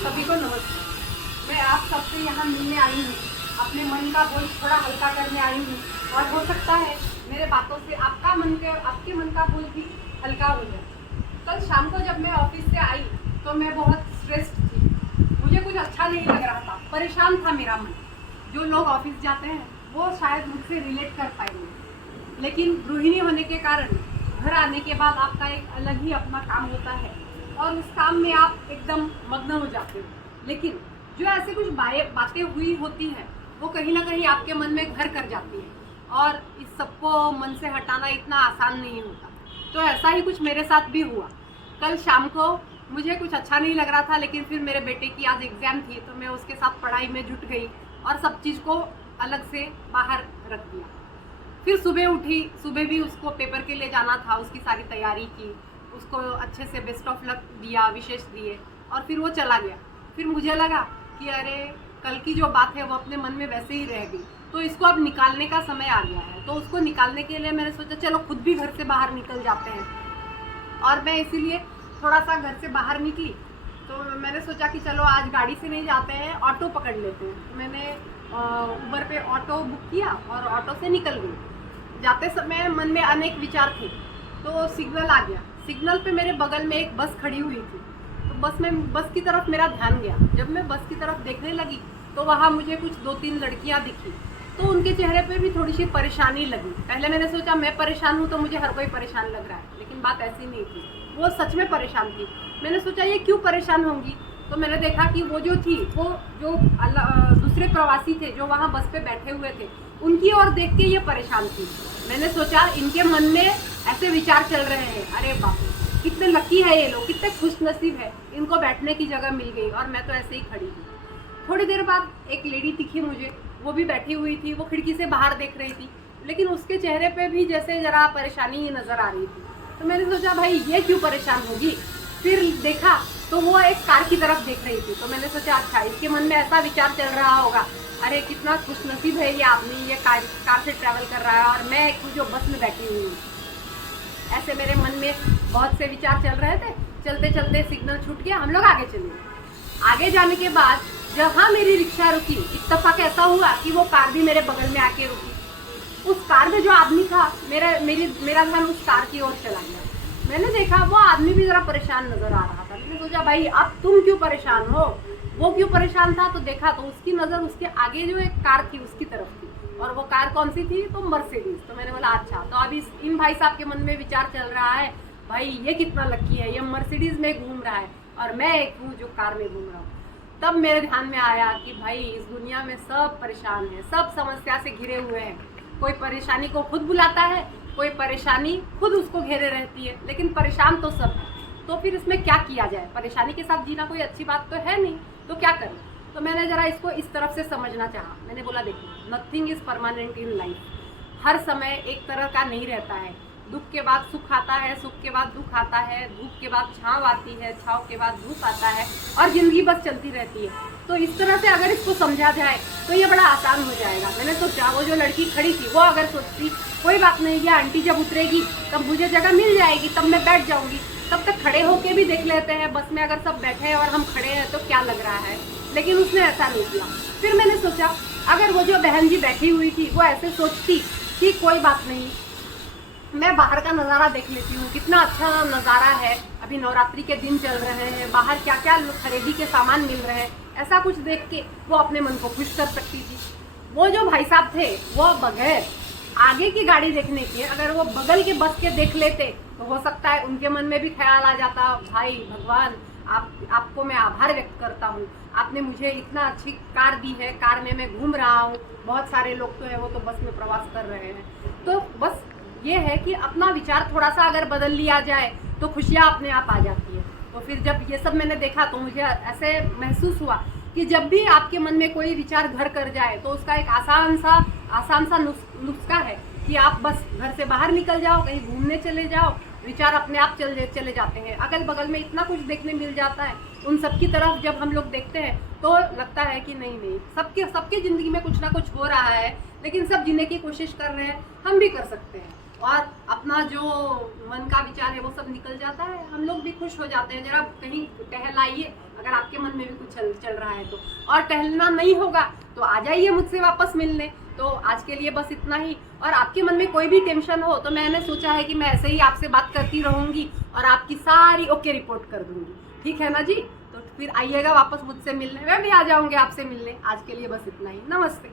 सभी को नमस्कार। मैं आप सबसे यहाँ मिलने आई हूँ, अपने मन का बोझ थोड़ा हल्का करने आई हूँ और हो सकता है मेरे बातों से आपके मन का बोझ भी हल्का हो जाए। कल शाम को जब मैं ऑफिस से आई तो मैं बहुत स्ट्रेस्ड थी, मुझे कुछ अच्छा नहीं लग रहा था, परेशान था मेरा मन। जो लोग ऑफिस जाते हैं वो शायद मुझसे रिलेट कर पाएंगे, लेकिन गृहिणी होने के कारण घर आने के बाद आपका एक अलग ही अपना काम होता है और उस काम में आप एकदम मग्न हो जाते हो। लेकिन जो ऐसे कुछ बातें हुई होती हैं वो कहीं ना कहीं आपके मन में घर कर जाती है और इस सबको मन से हटाना इतना आसान नहीं होता। तो ऐसा ही कुछ मेरे साथ भी हुआ। कल शाम को मुझे कुछ अच्छा नहीं लग रहा था, लेकिन फिर मेरे बेटे की आज एग्ज़ाम थी तो मैं उसके साथ पढ़ाई में जुट गई और सब चीज़ को अलग से बाहर रख दिया। फिर सुबह उठी, सुबह भी उसको पेपर के लिए जाना था, उसकी सारी तैयारी की, उसको अच्छे से बेस्ट ऑफ लक दिया, विशेष दिए और फिर वो चला गया। फिर मुझे लगा कि अरे कल की जो बात है वो अपने मन में वैसे ही रह गई, तो इसको अब निकालने का समय आ गया है। तो उसको निकालने के लिए मैंने सोचा चलो खुद भी घर से बाहर निकल जाते हैं और मैं इसीलिए थोड़ा सा घर से बाहर निकली। तो मैंने सोचा कि चलो आज गाड़ी से नहीं जाते हैं, ऑटो पकड़ लेते हैं। तो मैंने उबर पे ऑटो बुक किया और ऑटो से निकल गई। जाते समय मन में अनेक विचार थे, तो सिग्नल आ गया। सिग्नल पे मेरे बगल में एक बस खड़ी हुई थी, तो बस की तरफ मेरा ध्यान गया। जब मैं बस की तरफ देखने लगी तो वहाँ मुझे कुछ 2-3 लड़कियाँ दिखी, तो उनके चेहरे पे भी थोड़ी सी परेशानी लगी। पहले मैंने सोचा मैं परेशान हूँ तो मुझे हर कोई परेशान लग रहा है, लेकिन बात ऐसी नहीं थी, वो सच में परेशान थी। मैंने सोचा ये क्यों परेशान होंगी, तो मैंने देखा कि वो जो थी वो जो दूसरे प्रवासी थे जो वहाँ बस पे बैठे हुए थे उनकी ओर देख के ये परेशान थी। मैंने सोचा इनके मन में ऐसे विचार चल रहे हैं, अरे बाप रे कितने लकी है ये लोग, कितने खुश नसीब है, इनको बैठने की जगह मिल गई और मैं तो ऐसे ही खड़ी हूँ। थोड़ी देर बाद एक लेडी दिखी मुझे, वो भी बैठी हुई थी, वो खिड़की से बाहर देख रही थी, लेकिन उसके चेहरे पे भी जैसे जरा परेशानी ही नज़र आ रही थी। तो मैंने सोचा भाई ये क्यों परेशान होगी। फिर देखा तो वो एक कार की तरफ देख रही थी, तो मैंने सोचा अच्छा इसके मन में ऐसा विचार चल रहा होगा, अरे कितना खुशनसीब है ये आदमी, ये कार से ट्रैवल कर रहा है और मैं एक जो बस में बैठी हुई हूँ। ऐसे मेरे मन में बहुत से विचार चल रहे थे। चलते चलते सिग्नल छूट गया, हम लोग आगे चले। आगे जाने के बाद जहाँ मेरी रिक्शा रुकी, इत्तेफाक ऐसा हुआ कि वो कार भी मेरे बगल में आके रुकी। उस कार में जो आदमी था मेरा ध्यान उस कार की ओर चला गया। मैंने देखा वो आदमी भी जरा परेशान नजर आ रहा था। मैंने सोचा भाई अब तुम क्यों परेशान हो, वो क्यों परेशान था। तो देखा तो उसकी नज़र उसके आगे जो एक कार थी उसकी तरफ थी, और वो कार कौन सी थी, तो मर्सिडीज। तो मैंने बोला अच्छा, तो अभी इन भाई साहब के मन में विचार चल रहा है भाई ये कितना लकी है, ये मर्सिडीज में घूम रहा है और मैं एक हूँ जो कार में घूम रहा हूँ। तब मेरे ध्यान में आया कि भाई इस दुनिया में सब परेशान है, सब समस्या से घिरे हुए हैं। कोई परेशानी को खुद बुलाता है, कोई परेशानी खुद उसको घेरे रहती है, लेकिन परेशान तो सब है। तो फिर इसमें क्या किया जाए, परेशानी के साथ जीना कोई अच्छी बात तो है नहीं, तो क्या करें। तो मैंने ज़रा इसको इस तरफ से समझना चाहा। मैंने बोला देखो nothing is permanent in life, हर समय एक तरह का नहीं रहता है। दुख के बाद सुख आता है, सुख के बाद दुख आता है, धूप के बाद छाँव आती है, छाँव के बाद धूप आता है और ज़िंदगी बस चलती रहती है। तो इस तरह से अगर इसको समझा जाए तो ये बड़ा आसान हो जाएगा। मैंने सोचा वो जो लड़की खड़ी थी वो अगर सोचती कोई बात नहीं, ये आंटी जब उतरेगी तब मुझे जगह मिल जाएगी, तब मैं बैठ जाऊँगी, तब तक खड़े होके भी देख लेते हैं बस में, अगर सब बैठे हैं और हम खड़े हैं तो क्या लग रहा है। लेकिन उसने ऐसा नहीं किया। फिर मैंने सोचा अगर वो जो बहन जी बैठी हुई थी वो ऐसे सोचती कि कोई बात नहीं, मैं बाहर का नज़ारा देख लेती हूँ, कितना अच्छा नज़ारा है, अभी नवरात्रि के दिन चल रहे हैं, बाहर क्या क्या खरीदी के सामान मिल रहे हैं, ऐसा कुछ देख के वो अपने मन को खुश कर सकती थी। वो जो भाई साहब थे वो बगैर आगे की गाड़ी देखने के अगर वो बगल के बस के देख लेते तो हो सकता है उनके मन में भी ख्याल आ जाता भाई भगवान आपको मैं आभार व्यक्त करता हूँ, आपने मुझे इतना अच्छी कार दी है, कार में मैं घूम रहा हूँ, बहुत सारे लोग तो है वो तो बस में प्रवास कर रहे हैं। तो बस ये है कि अपना विचार थोड़ा सा अगर बदल लिया जाए तो खुशियाँ अपने आप आ जाती है। तो फिर जब ये सब मैंने देखा तो मुझे ऐसे महसूस हुआ कि जब भी आपके मन में कोई विचार घर कर जाए तो उसका एक आसान सा नुस्खा है कि आप बस घर से बाहर निकल जाओ, कहीं घूमने चले जाओ, विचार अपने आप चले जाते हैं। अगल बगल में इतना कुछ देखने मिल जाता है, उन सब की तरफ जब हम लोग देखते हैं तो लगता है कि नहीं सबके ज़िंदगी में कुछ ना कुछ हो रहा है, लेकिन सब जीने की कोशिश कर रहे हैं, हम भी कर सकते हैं और अपना जो मन का विचार है वो सब निकल जाता है, हम लोग भी खुश हो जाते हैं। जरा कहीं टहलाइए, अगर आपके मन में भी कुछ चल रहा है तो। और टहलना नहीं होगा तो आ जाइए मुझसे वापस मिलने। तो आज के लिए बस इतना ही। और आपके मन में कोई भी टेंशन हो तो मैंने सोचा है कि मैं ऐसे ही आपसे बात करती रहूंगी और आपकी सारी ओके रिपोर्ट कर दूंगी। ठीक है ना जी? तो फिर आइएगा वापस मुझसे मिलने, मैं भी आ जाऊंगी आपसे मिलने। आज के लिए बस इतना ही। नमस्ते।